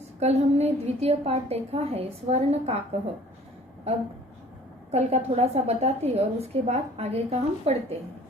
Students, कल हमने द्वितीय पाठ देखा है स्वर्ण काकः। अब कल का थोड़ा सा बताते हैं और उसके बाद आगे का हम पढ़ते हैं।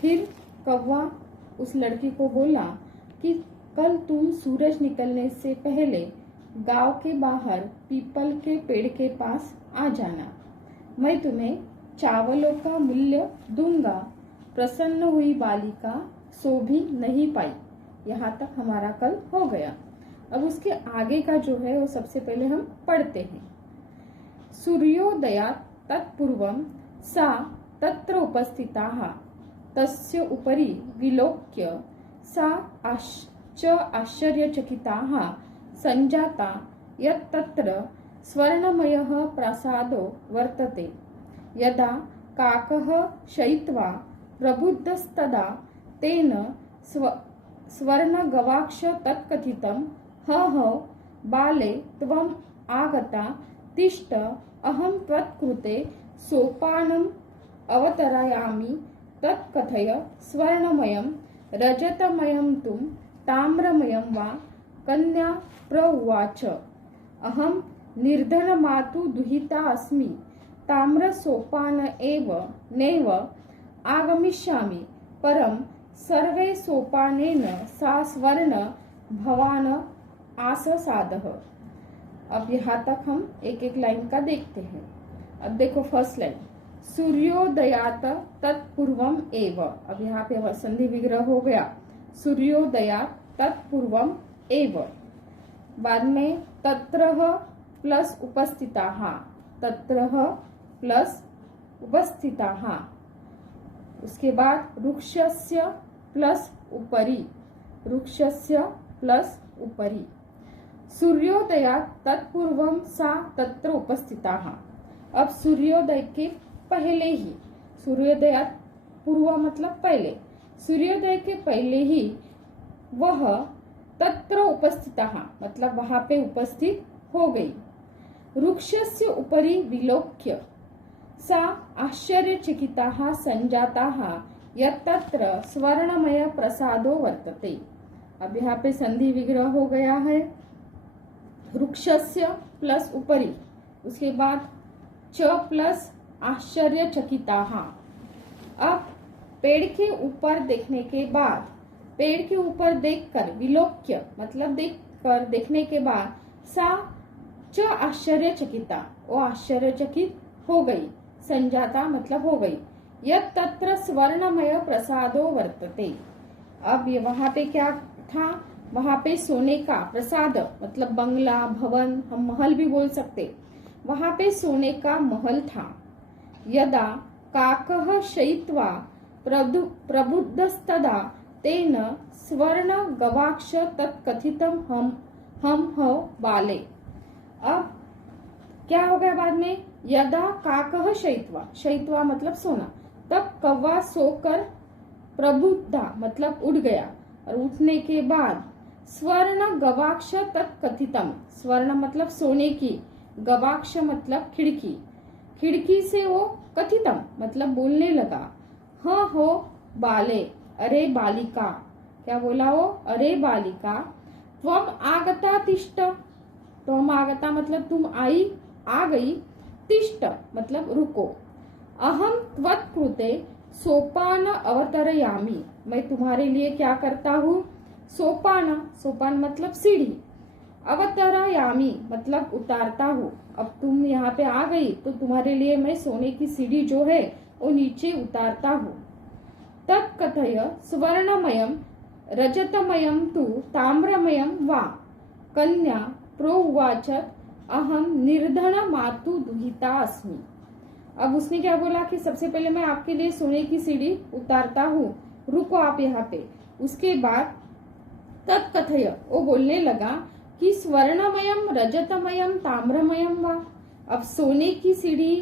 फिर कौवा उस लड़की को बोला कि कल तुम सूरज निकलने से पहले गांव के बाहर पीपल के पेड़ के पास आ जाना, मैं तुम्हें चावलों का मूल्य दूंगा। प्रसन्न हुई बालिका सो भी नहीं पाई। यहाँ तक हमारा कल हो गया। अब उसके आगे का जो है वो सबसे पहले हम पढ़ते हैं। सूर्योदयात् तत्पूर्वं सा तत्र उपस्थिताः तस्य उपरि विलोक्य सा आश्चर्यचकिताः सञ्जाता यत् तत्र स्वर्णमयः प्रासादो वर्तते। यदा काकः शयित्वा प्रबुद्धस्तदा तेन स्वर्णगवाक्ष तत्कथितं ह बाले त्वम् आगता तिष्ठ, अहं त्वत्कृते सोपानम् अवतरयामि, तत्कथय। स्वर्णमयं रजतमयं तुं ताम्रमयं वा? कन्या प्रउवाच, अहं निर्धनमातु दुहिता अस्मि, ताम्रसोपान एव नैव आगमिष्यामि, परं सर्वे सोपानेन सा स्वर्ण भवान आससादः। अब यहाँ तक हम एक एक लाइन का देखते हैं। अब देखो फर्स्ट लाइन, सूर्योदयात तत्पूर्वम एव। अब यहाँ पे संधि विग्रह हो गया, सूर्योदयात तत्पूर्वम एव। बाद में तत्रह प्लस उपस्थिताः, तत्रह प्लस उपस्थिताः। उसके बाद वृक्षस्य प्लस उपरि, वृक्षस्य प्लस उपरि। सूर्योदयात् तत्पूर्वं सा तत्र उपस्थिताः। अब सूर्योदय के पहले ही, सूर्योदयात् पूर्व मतलब पहले, सूर्योदय के पहले ही वह तत्र उपस्थिताः मतलब वहां पे उपस्थित हो गई। वृक्षस्य उपरि विलोक्य सा आश्चर्यचकिताः सञ्जाताः यत् तत्र स्वर्णमय प्रसादो वर्तते। अब यहाँ पे संधि विग्रह हो गया है, वृक्षस्य प्लस उपरि, उसके बाद च प्लस आश्चर्यचकिताः। अब पेड़ के ऊपर देखने के बाद, पेड़ के ऊपर देखकर, विलोक्य मतलब देखकर, देखने के बाद सा च आश्चर्यचकिता, वो आश्चर्यचकित हो गई। संजाता मतलब हो गई। यत् तत्र स्वर्णमय प्रसादो वर्तते। अब ये वहां पे क्या था? वहां पे सोने का प्रसाद मतलब बंगला, भवन, हम महल भी बोल सकते, वहां पे सोने का महल था। यदा काकः शयित्वा प्रबुद्धस्तदा तेन स्वर्ण गवाक्ष तत्कथितं हम हो बाले। अब क्या हो गया बाद में? यदा काकः शयित्वा, शयित्वा मतलब सोना, तब कौवा सोकर प्रबुद्धा मतलब उठ गया, और उठने के बाद स्वर्ण गवाक्ष तत्कथितम, स्वर्ण मतलब सोने की, गवाक्ष मतलब खिड़की, खिड़की से वो कथितम मतलब बोलने लगा। हो बाले, अरे बालिका, क्या बोला वो? अरे बालिका, त्वम आगता तिष्ठ, त्वम आगता मतलब तुम आई, आ गई, तिष्ठ मतलब रुको, अहम त्वत्कृते सोपान अवतरयामि, मैं तुम्हारे लिए क्या करता हूँ? सोपान, सोपान मतलब सीढ़ी, अवतरयामि मतलब उतारता हूँ। अब तुम यहाँ पे आ गई तो तुम्हारे लिए मैं सोने की सीढ़ी जो है वो नीचे उतारता हूँ। तत्कथय स्वर्णमयम रजतमयम तु ताम्रमयम वा? कन्या प्रोवाच, अहम निर्धन मातु दुहिता अस्मि। अब उसने क्या बोला कि सबसे पहले मैं आपके लिए सोने की सीढ़ी उतारता हूँ, रुको आप यहाँ पे। उसके बाद तत्कथय, वो बोलने लगा कि स्वर्णमयम रजतमयम ताम्रमयम वा? अब सोने की सीढ़ी,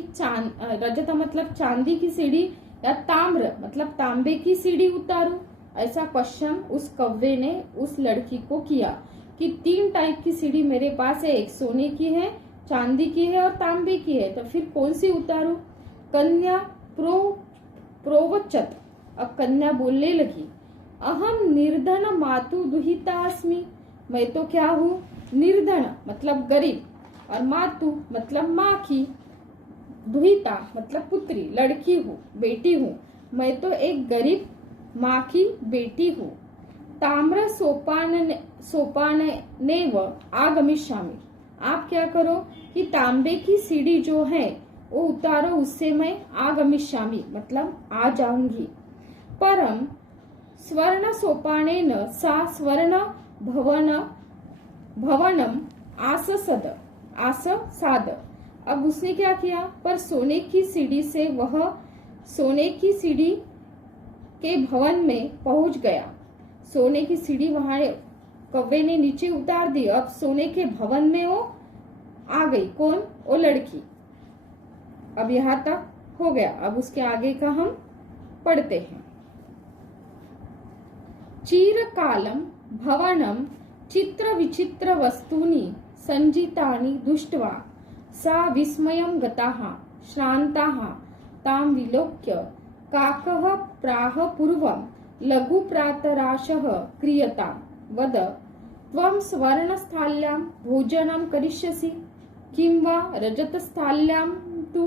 रजत मतलब चांदी की सीढ़ी, या ताम्र मतलब तांबे की सीढ़ी उतारूं? ऐसा क्वेश्चन उस कौवे ने उस लड़की को किया कि 3 टाइप की सीढ़ी मेरे पास है, एक सोने की है, चांदी की है और तांबे की है, तो फिर कौन सी उतारूं? कन्या प्रोवचत, अब कन्या बोलने लगी, अहम निर्धन मातु दुहिता अस्मि, मैं तो क्या हूँ? निर्धन मतलब गरीब, और मातु मतलब माँ की, दुहिता मतलब पुत्री, लड़की हूँ, बेटी हूँ, मैं तो एक गरीब माँ की बेटी हूँ। ताम्र सोपानेव आगमिष्यामि, आप क्या करो कि तांबे की सीढ़ी जो है वो उतारो, उससे मैं आगमिष्यामि मतलब आ जाऊंगी। परम स्वर्ण सोपानेन सा स्वर्ण भवनम आससाद, अब उसने क्या किया, पर सोने की सीढ़ी से वह सोने की सीढ़ी के भवन में पहुंच गया। सोने की सीढ़ी वहां कौवे ने नीचे उतार दी, अब सोने के भवन में वो आ गई। कौन? वो लड़की। अब यहाँ तक हो गया, अब उसके आगे का हम पढ़ते हैं। चीरकालम भवनम चित्र विचित्र वस्तूनि संजितानि दृष्ट्वा सा विस्मयं गताः श्रान्ताः तां विलोक्य काकः प्राह पूर्वं लघु प्रातराशः क्रियतां वद त्वं स्वर्णस्थाल्यां भोजनं करिष्यसि किं वा रजतस्थाल्यां तु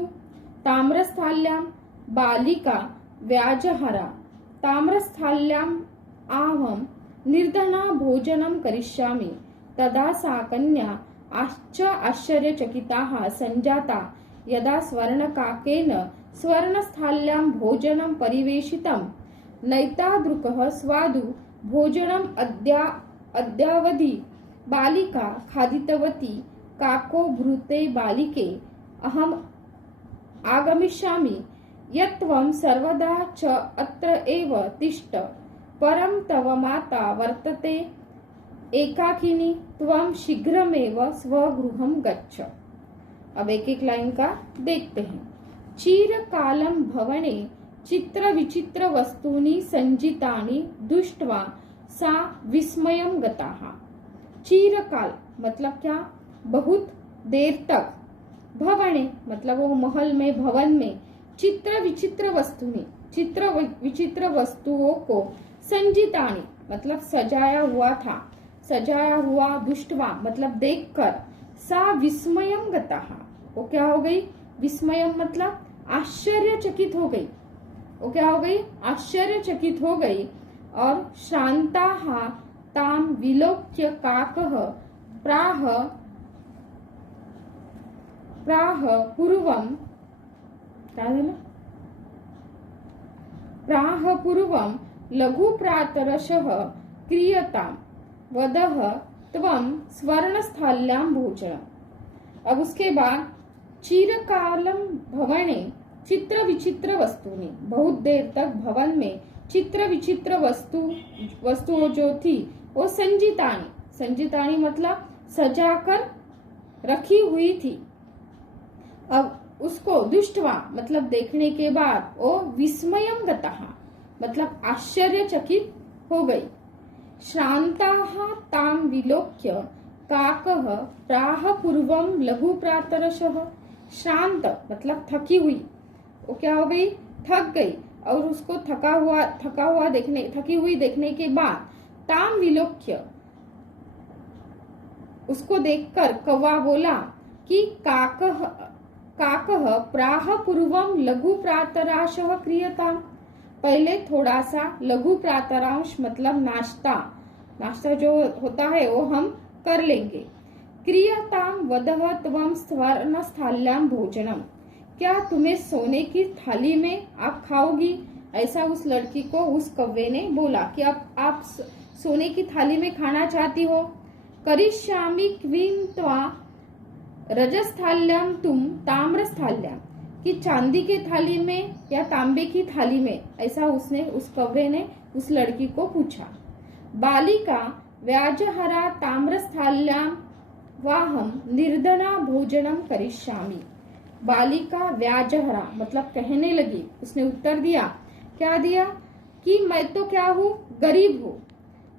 ताम्रस्थाल्यां? बालिका व्याजहरा ताम्रस्थाल्याम् आहं निर्धना भोजनं करिष्यामि। तदा सा कन्या आश्चर्यचकिताः संजाता यदा स्वर्णकाकेन स्वर्णस्थाल्यां भोजनं परिवेशितं। नैतादृकः स्वादु भोजनम् अद्यावधि बालिका खादितवती। काको ब्रूते बालिके अहम् आगमिष्यामि यत्त्वं सर्वदा च अत्र एव तिष्ठ, परं तव माता वर्तते एकाकिनी, त्वं शीघ्रमेव स्वगृहं गच्छ। अब एक एक लाइन का देखते हैं। चीरकालं भवने चित्र विचित्र वस्तूनि संजितानि दृष्ट्वा सा विस्मयं गताः। चीरकाल मतलब क्या? बहुत देर तक। भवने मतलब वो महल में, भवन में। चित्र विचित्र वस्तुनि, चित्र विचित्र वस्तुओं को संजितानि मतलब सजाया हुआ था, सजाया हुआ। दृष्ट्वा मतलब देखकर। सा विस्मयं गताः, वो क्या हो गई? विस्मयं मतलब आश्चर्यचकित हो गई। वो क्या हो गई? आश्चर्यचकित हो गई। और श्रान्ताः तां विलोक्य काकः प्राह पूर्वं, प्राह पूर्वं लघु प्रातरशः क्रियतां वदः त्वं स्वर्णस्थाल्यां भोजनम्। अब उसके बाद चीरकालम भवने चित्र विचित्र वस्तुनि, बहुत देर तक भवन में चित्र विचित्र वस्तुओं जो थी वो संजितानी, संजितानी मतलब सजाकर रखी हुई थी। अब उसको दृष्ट्वा मतलब देखने के बाद वो विस्मयं गताः मतलब आश्चर्यचकित हो गई। श्रान्ताः तां विलोक्य काकः प्राह पूर्वं लघु प्रातरशः। श्रांत मतलब थकी हुई, वो क्या हो गई? थक गई। और उसको थकी हुई देखने के बाद तां विलोक्य, उसको देखकर कौवा बोला कि काकः प्राह पूर्वं लघु प्रातराशः क्रियतां, पहले थोड़ा सा लघु प्रातरांश मतलब नाश्ता जो होता है वो हम कर लेंगे। क्रियतां वदः त्वं स्वर्णस्थाल्यां भोजनम, क्या तुम्हें सोने की थाली में आप खाओगी? ऐसा उस लड़की को उस कौवे ने बोला कि आप सोने की थाली में खाना चाहती हो। करिष्यामि क्वीं त्वा रजस्थाल्यां तुम ताम्रस्थाल्यां, कि चांदी की थाली में या तांबे की थाली में, ऐसा उसने उस कौवे ने उस लड़की को पूछा। बालिका व्याजहरा ताम्रस्थाल्यां वाहम निर्धना भोजनम करिष्यामि। बालिका व्याजहरा मतलब कहने लगी, उसने उत्तर दिया, क्या दिया? कि मैं तो क्या हूँ? गरीब हूँ,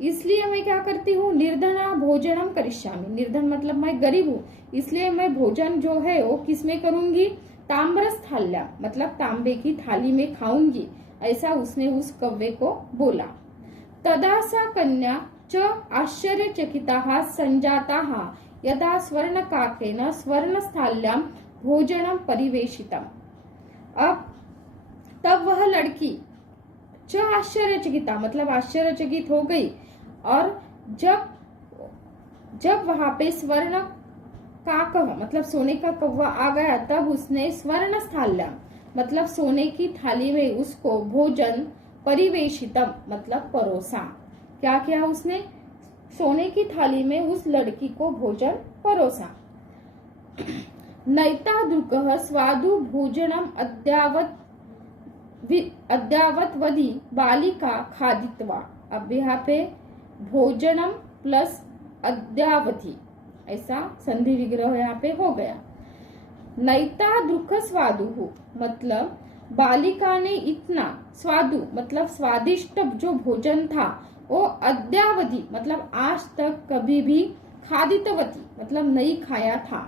इसलिए मैं क्या करती हूँ? निर्धना भोजनम करिष्यामि। निर्धन मतलब मैं गरीब हूँ, इसलिए मैं भोजन जो है वो किसमें करूंगी? ताम्रस्थाल्या मतलब तांबे की थाली में खाऊंगी। ऐसा उसने उस कौवे को बोला। तदा सा कन्या च आश्चर्यचकिताः संजाताः यदा स्वर्णकाकेन स्वर्णस्थाल्यां भोजनम परिवेशितम। अब तब वह लड़की च आश्चर्यचकिता मतलब आश्चर्यचकित हो गई, और जब वहां पे स्वर्ण काकः मतलब सोने का कौवा आ गया, तब उसने स्वर्ण स्थाल्याम मतलब सोने की थाली में उसको भोजन परिवेशितम मतलब परोसा। क्या किया उसने? सोने की थाली में उस लड़की को भोजन परोसा। नैता दुर्गः स्वादु भोजनम अद्यावत्वधि बालिका खादित्वा। अब यहाँ पे भोजनम प्लस अद्यावधि ऐसा संधि विग्रह यहाँ पे हो गया। नैता दुख स्वादु मतलब बालिका ने इतना, स्वादु मतलब स्वादिष्ट जो भोजन था वो अद्यावधि मतलब आज तक कभी भी, खादितवती मतलब नहीं खाया था।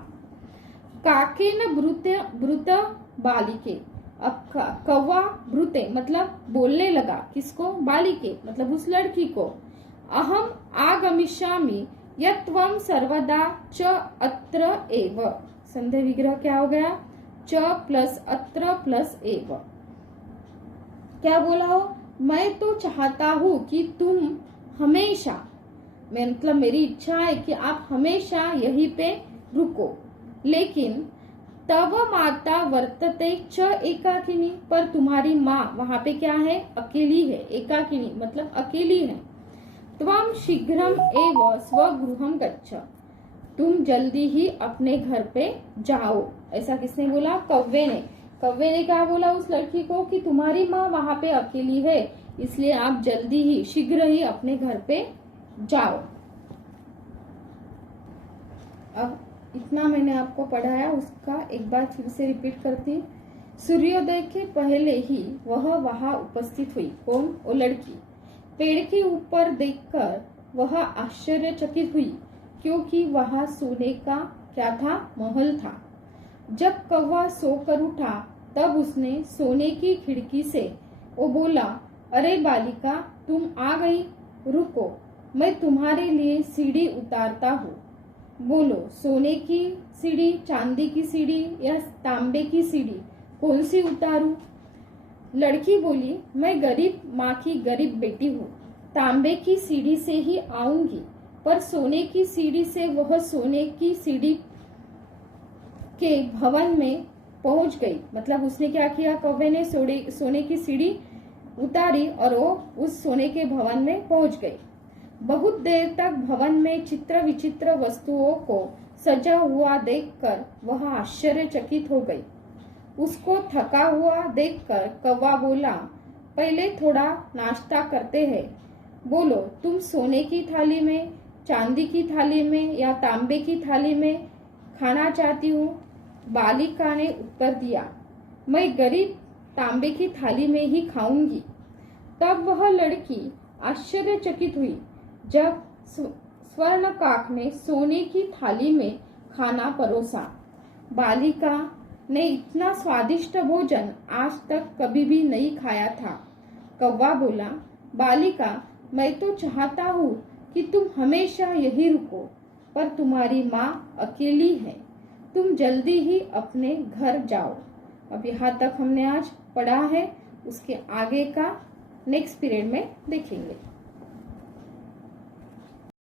काके न ब्रुत बालिके। अब कौवा ब्रुते मतलब बोलने लगा, किसको? बालिके मतलब उस लड़की को। अहम आगमिष्यामि यत्वं सर्वदा च अत्र एव। संधि विग्रह क्या हो गया? च प्लस अत्र प्लस एव। क्या बोला हो? मैं तो चाहता हूँ कि तुम हमेशा, मतलब मेरी इच्छा है कि आप हमेशा यहीं पे रुको, लेकिन तव माता वर्तते च एकाकिनी, पर तुम्हारी माँ वहां पे क्या है? अकेली है। एकाकिनी मतलब अकेली है। त्वं शीघ्रम एव स्वगृहं गच्छ। तुम जल्दी ही अपने घर पे जाओ। ऐसा किसने बोला? कौवे ने। कौवे ने क्या बोला उस लड़की को कि तुम्हारी माँ वहां पे अकेली है, इसलिए आप जल्दी ही, शीघ्र ही अपने घर पे जाओ। अब इतना मैंने आपको पढ़ाया, उसका एक बार फिर से रिपीट करती। सूर्योदय के पहले ही वह वहां उपस्थित हुई। कौन? वो लड़की। पेड़ के ऊपर देखकर वह आश्चर्यचकित हुई, क्योंकि वहां सोने का क्या था? महल था। जब कौवा सोकर उठा, तब उसने सोने की खिड़की से वो बोला, अरे बालिका, तुम आ गई, रुको, मैं तुम्हारे लिए सीढ़ी उतारता हूँ। बोलो, सोने की सीढ़ी, चांदी की सीढ़ी या तांबे की सीढ़ी, कौन सी उतारूं? लड़की बोली, मैं गरीब माँ की गरीब बेटी हूँ, तांबे की सीढ़ी से ही आऊंगी, पर सोने की सीढ़ी से वह सोने की सीढ़ी के भवन में पहुंच गई। मतलब उसने क्या किया? कौवे ने सोने की सीढ़ी उतारी और वो उस सोने के भवन में पहुंच गई। बहुत देर तक भवन में चित्र विचित्र वस्तुओं को सजा हुआ देखकर वह आश्चर्यचकित हो गई। उसको थका हुआ देखकर कौवा बोला, पहले थोड़ा नाश्ता करते हैं। बोलो, तुम सोने की थाली में, चांदी की थाली में या तांबे की थाली में खाना चाहती हो? बालिका ने उत्तर दिया, मैं गरीब तांबे की थाली में ही खाऊंगी। तब वह लड़की आश्चर्यचकित हुई जब स्वर्णकाक ने सोने की थाली में खाना परोसा। बालिका ने इतना स्वादिष्ट भोजन आज तक कभी भी नहीं खाया था। कौवा बोला, बालिका, मैं तो चाहता हूँ कि तुम हमेशा यही रुको, पर तुम्हारी माँ अकेली है, तुम जल्दी ही अपने घर जाओ। अब यहाँ तक हमने आज पढ़ा है, उसके आगे का नेक्स्ट पीरियड में देखेंगे।